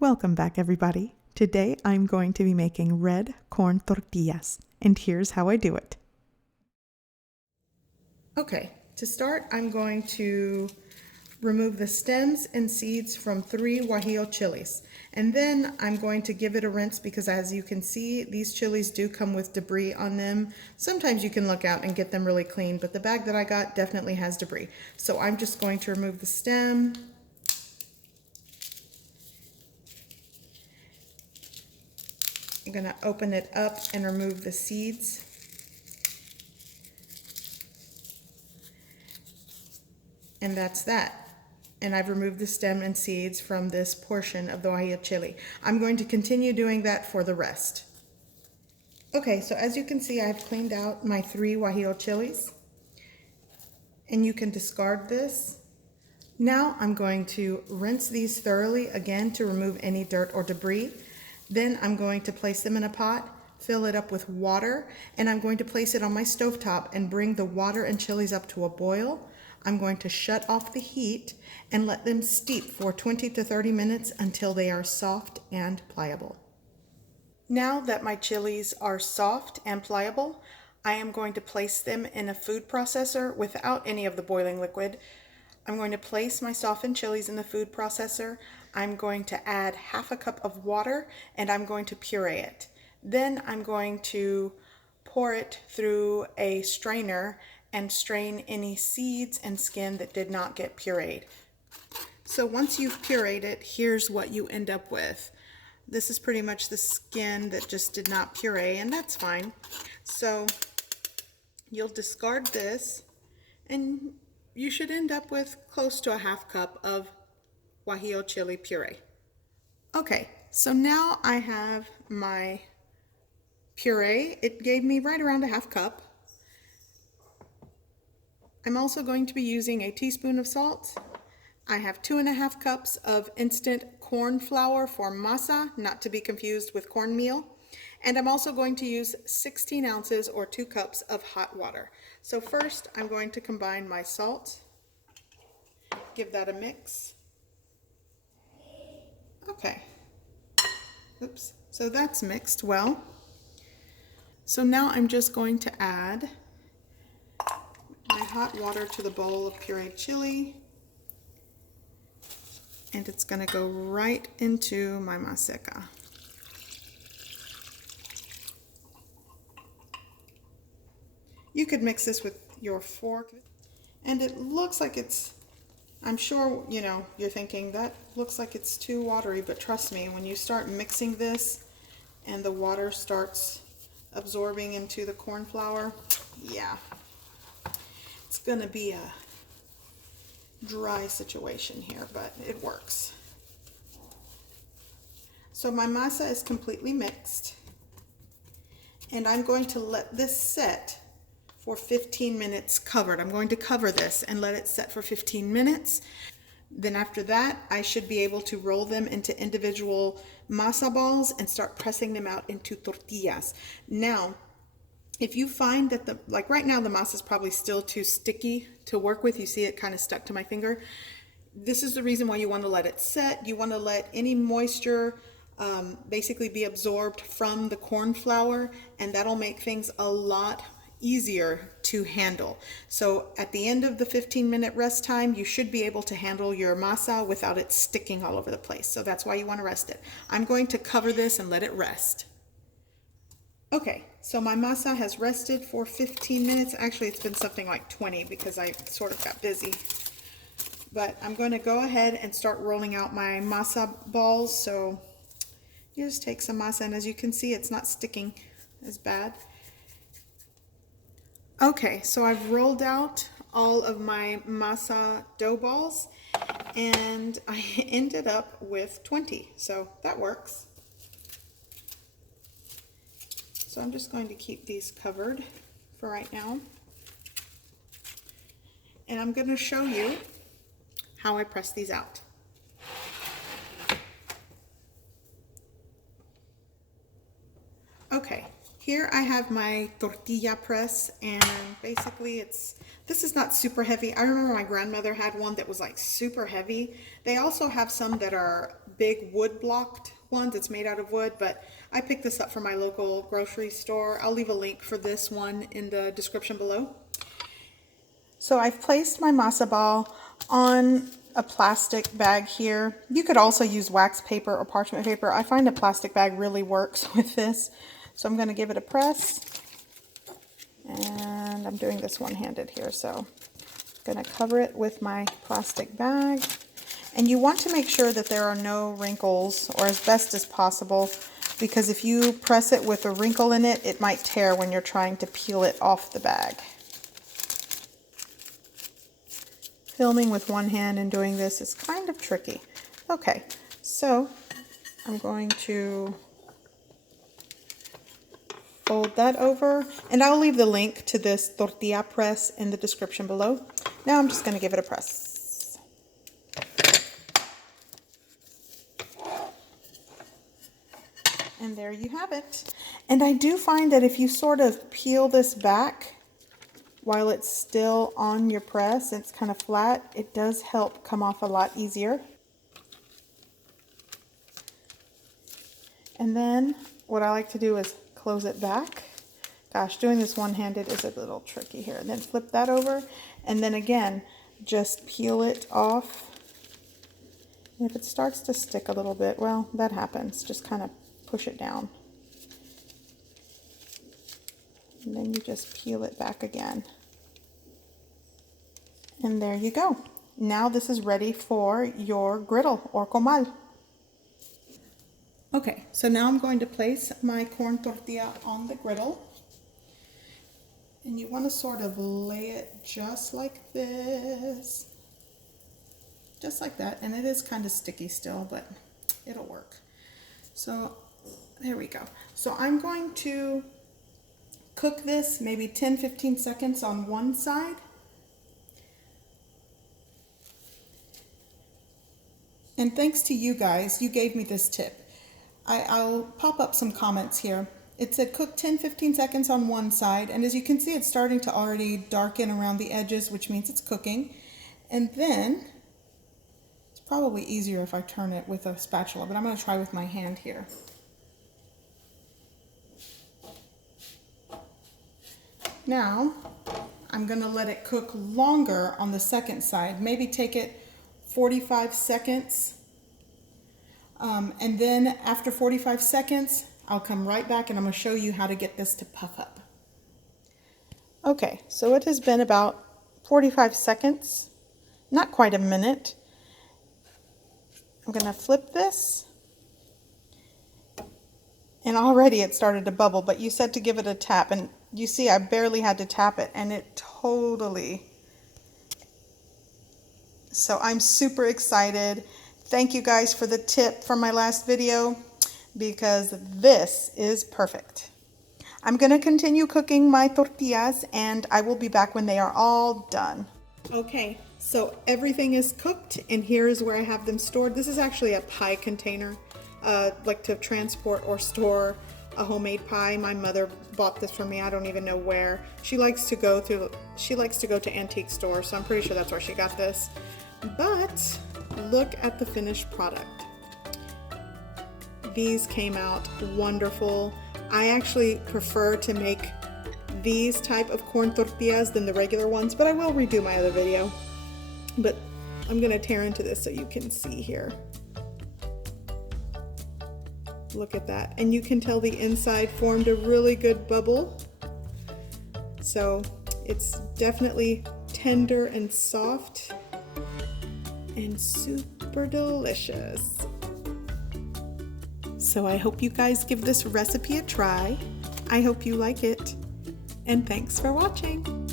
Welcome back, everybody. Today I'm going to be making red corn tortillas, and here's how I do it. Okay, to start, I'm going to remove the stems and seeds from 3 guajillo chilies, and then I'm going to give it a rinse because, as you can see, these chilies do come with debris on them. Sometimes you can look out and get them really clean, but the bag that I got definitely has debris. So I'm just going to remove the stem. I'm going to open it up and remove the seeds. And that's that. And I've removed the stem and seeds from this portion of the guajillo chili. I'm going to continue doing that for the rest. Okay, so as you can see, I've cleaned out my 3 guajillo chilies. And you can discard this. Now I'm going to rinse these thoroughly again to remove any dirt or debris. Then I'm going to place them in a pot, fill it up with water, and I'm going to place it on my stovetop and bring the water and chilies up to a boil. I'm going to shut off the heat and let them steep for 20 to 30 minutes until they are soft and pliable. Now that my chilies are soft and pliable, I am going to place them in a food processor without any of the boiling liquid. I'm going to place my softened chilies in the food processor. I'm going to add half a cup of water and I'm going to puree it. Then I'm going to pour it through a strainer and strain any seeds and skin that did not get pureed. So once you've pureed it, here's what you end up with. This is pretty much the skin that just did not puree, and that's fine. So you'll discard this and you should end up with close to a half cup of guajillo chili puree. Okay, so now I have my puree. It gave me right around a half cup. I'm also going to be using a teaspoon of salt. I have 2.5 cups of instant corn flour for masa, not to be confused with cornmeal. And I'm also going to use 16 ounces or 2 cups of hot water. So first I'm going to combine my salt, give that a mix. Okay, oops, so that's mixed well. So now I'm just going to add my hot water to the bowl of pureed chili, and it's going to go right into my maseca. You could mix this with your fork, and it looks like it's, I'm sure, you know, you're thinking that looks like it's too watery, but trust me, when you start mixing this and the water starts absorbing into the corn flour, yeah, it's gonna be a dry situation here, but it works. So my masa is completely mixed, and I'm going to let this set for 15 minutes covered. I'm going to cover this and let it set for 15 minutes. Then after that, I should be able to roll them into individual masa balls and start pressing them out into tortillas. Now, if you find that like right now, the masa is probably still too sticky to work with. You see it kind of stuck to my finger. This is the reason why you want to let it set. You want to let any moisture basically be absorbed from the corn flour, and that'll make things a lot easier to handle. So at the end of the 15-minute rest time, you should be able to handle your masa without it sticking all over the place. So that's why you want to rest it. I'm going to cover this and let it rest. Okay, so my masa has rested for 15 minutes. Actually, it's been something like 20 because I sort of got busy. But I'm going to go ahead and start rolling out my masa balls. So you just take some masa, and as you can see, it's not sticking as bad. Okay, so I've rolled out all of my masa dough balls, and I ended up with 20, so that works. So I'm just going to keep these covered for right now, and I'm going to show you how I press these out. Okay, Here I have my tortilla press, and basically this is not super heavy. I remember my grandmother had one that was like super heavy. They also have some that are big wood blocked ones. It's made out of wood, but I picked this up from my local grocery store. I'll leave a link for this one in the description below. So I've placed my masa ball on a plastic bag here. You could also use wax paper or parchment paper. I find a plastic bag really works with this. So I'm going to give it a press. And I'm doing this one-handed here, so I'm going to cover it with my plastic bag. And you want to make sure that there are no wrinkles, or as best as possible, because if you press it with a wrinkle in it, it might tear when you're trying to peel it off the bag. Filming with one hand and doing this is kind of tricky. Okay, so I'm going to fold that over, and I'll leave the link to this tortilla press in the description below. Now I'm just going to give it a press. And there you have it. And I do find that if you sort of peel this back while it's still on your press, it's kind of flat, it does help come off a lot easier. And then what I like to do is close it back. Gosh, doing this one-handed is a little tricky here. And then flip that over, and then again, just peel it off. And if it starts to stick a little bit, well, that happens. Just kind of push it down. And then you just peel it back again. And there you go. Now this is ready for your griddle or comal. Okay, so now I'm going to place my corn tortilla on the griddle. And you want to sort of lay it just like this. Just like that. And it is kind of sticky still, but it'll work. So there we go. So I'm going to cook this maybe 10-15 seconds on one side. And thanks to you guys, you gave me this tip. I'll pop up some comments here. It said cook 10-15 seconds on one side, and as you can see, it's starting to already darken around the edges, which means it's cooking. And then it's probably easier if I turn it with a spatula, but I'm going to try with my hand here. Now I'm going to let it cook longer on the second side. Maybe take it 45 seconds. And then after 45 seconds, I'll come right back and I'm going to show you how to get this to puff up. Okay, so it has been about 45 seconds, not quite a minute. I'm going to flip this. And already it started to bubble, but you said to give it a tap. And you see, I barely had to tap it, and it totally... So I'm super excited. Thank you guys for the tip from my last video, because this is perfect. I'm going to continue cooking my tortillas, and I will be back when they are all done. Okay, so everything is cooked, and here is where I have them stored. This is actually a pie container, like to transport or store a homemade pie. My mother bought this for me. I don't even know where. She likes to go to antique stores, so I'm pretty sure that's where she got this. But look at the finished product. These came out wonderful. I actually prefer to make these type of corn tortillas than the regular ones, but I will redo my other video. But I'm gonna tear into this so you can see here. Look at that. And you can tell the inside formed a really good bubble. So it's definitely tender and soft and super delicious. So I hope you guys give this recipe a try. I hope you like it. And thanks for watching.